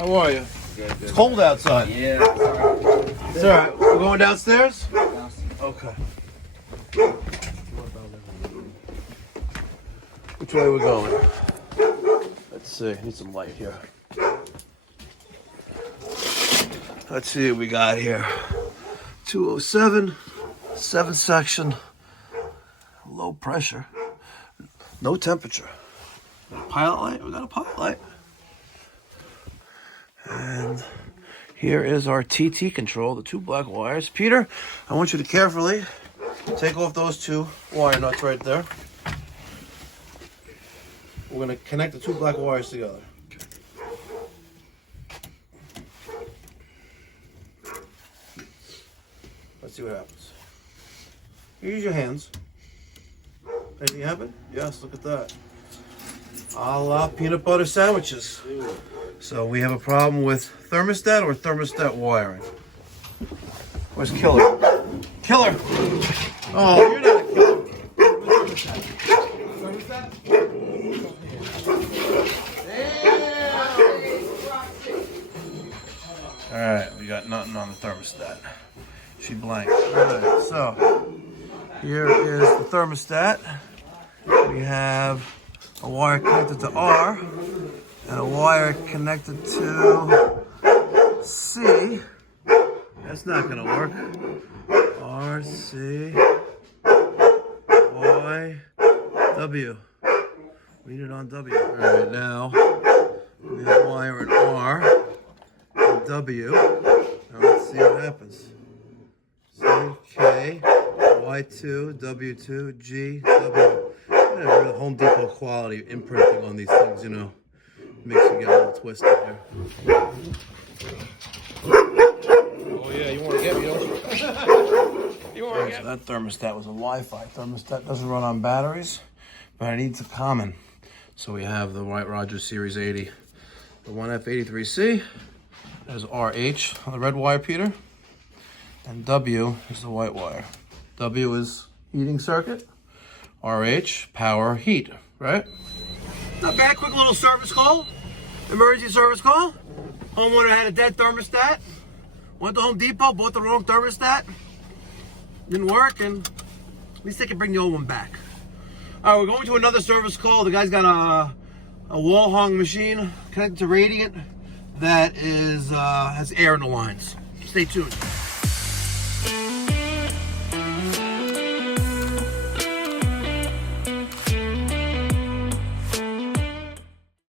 How are you? Good. It's cold outside. Yeah. It's all right. We're going downstairs? Okay. Which way are we going? Let's see. I need some light here. Let's see what we got here. 207, 7 section, low pressure, no temperature. Pilot light, we got a pilot light. And here is our TT control, the 2 black wires. Peter, I want you to carefully take off those 2 wire nuts right there. We're gonna connect the 2 black wires together. Let's see what happens. Use your hands. Anything happen? Yes, look at that. A la peanut butter sandwiches. So we have a problem with thermostat or thermostat wiring. Where's Killer? Killer! Oh, you're not a killer. Thermostat? Alright, we got nothing on the thermostat. She blank. Alright, so here is the thermostat. We have a wire connected to R and a wire connected to C. That's not gonna work. R, C, Y, W. Read it on W. Alright, now we have wire in R and W. Now let's see what happens. C, K, Y2, W2, G, W. Real Home Depot quality imprinting on these things, you know. Makes you get a little twisted here. Oh yeah, you want to get me, don't you? You want to So get me? that thermostat was a Wi-Fi thermostat. Doesn't run on batteries, but it needs a common. So we have the White Rogers Series 80. The 1F83C is RH on the red wire, Peter. And W is the white wire. W is heating circuit. RH, power, heat, right? Not bad, quick little service call. Emergency service call. Homeowner had a dead thermostat. Went to Home Depot, bought the wrong thermostat. Didn't work, and at least they can bring the old one back. All right, we're going to another service call. The guy's got a wall hung machine connected to radiant that is has air in the lines. Stay tuned.